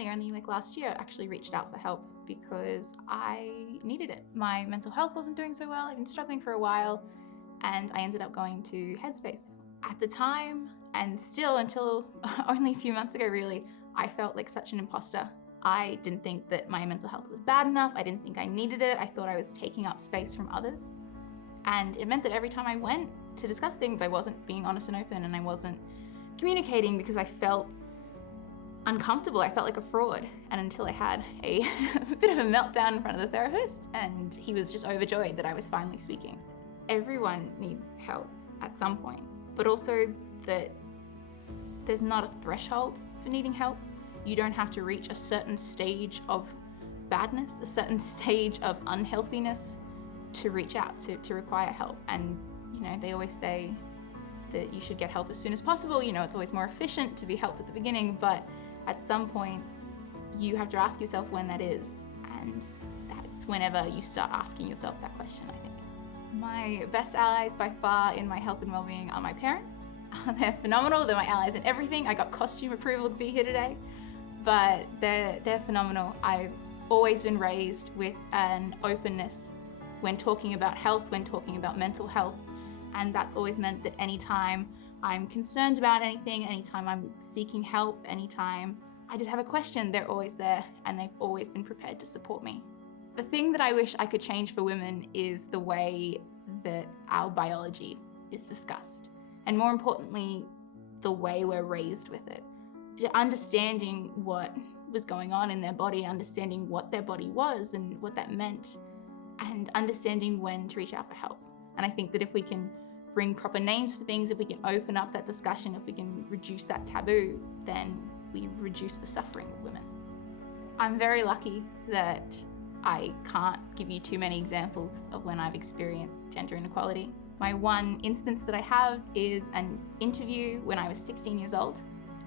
recently, only like last year, actually reached out for help because I needed it. My mental health wasn't doing so well. I've been struggling for a while, and I ended up going to Headspace. At the time, and still until only a few months ago really, I felt like such an imposter. I didn't think that my mental health was bad enough. I didn't think I needed it. I thought I was taking up space from others. And it meant that every time I went to discuss things, I wasn't being honest and open, and I wasn't communicating because I felt uncomfortable. I felt like a fraud. And until I had a bit of a meltdown in front of the therapist, and he was just overjoyed that I was finally speaking. Everyone needs help at some point, but also that there's not a threshold for needing help. You don't have to reach a certain stage of badness, a certain stage of unhealthiness to reach out, to require help. And you know, they always say that you should get help as soon as possible. You know, it's always more efficient to be helped at the beginning, but at some point you have to ask yourself when that is, and that is whenever you start asking yourself that question, I think. My best allies by far in my health and well-being are my parents. They're phenomenal. They're my allies in everything. I got costume approval to be here today, but they're phenomenal. I've always been raised with an openness when talking about health, when talking about mental health, and that's always meant that anytime I'm concerned about anything, anytime I'm seeking help, anytime I just have a question, they're always there, and they've always been prepared to support me. The thing that I wish I could change for women is the way that our biology is discussed, and more importantly, the way we're raised with it. Understanding what was going on in their body, understanding what their body was and what that meant, and understanding when to reach out for help. And I think that if we can bring proper names for things, if we can open up that discussion, if we can reduce that taboo, then we reduce the suffering of women. I'm very lucky that I can't give you too many examples of when I've experienced gender inequality. My one instance that I have is an interview when I was 16 years old.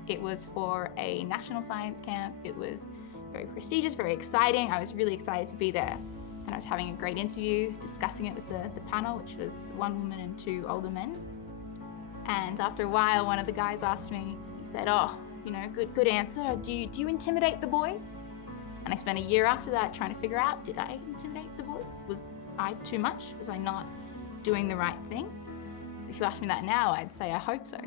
It was for a national science camp. It was very prestigious, very exciting. I was really excited to be there. And I was having a great interview, discussing it with the panel, which was one woman and two older men. And after a while, one of the guys asked me, he said, "Oh, you know, good answer. Do you intimidate the boys?" And I spent a year after that trying to figure out, did I intimidate the boys? Was I too much? Was I not doing the right thing? If you ask me that now, I'd say I hope so.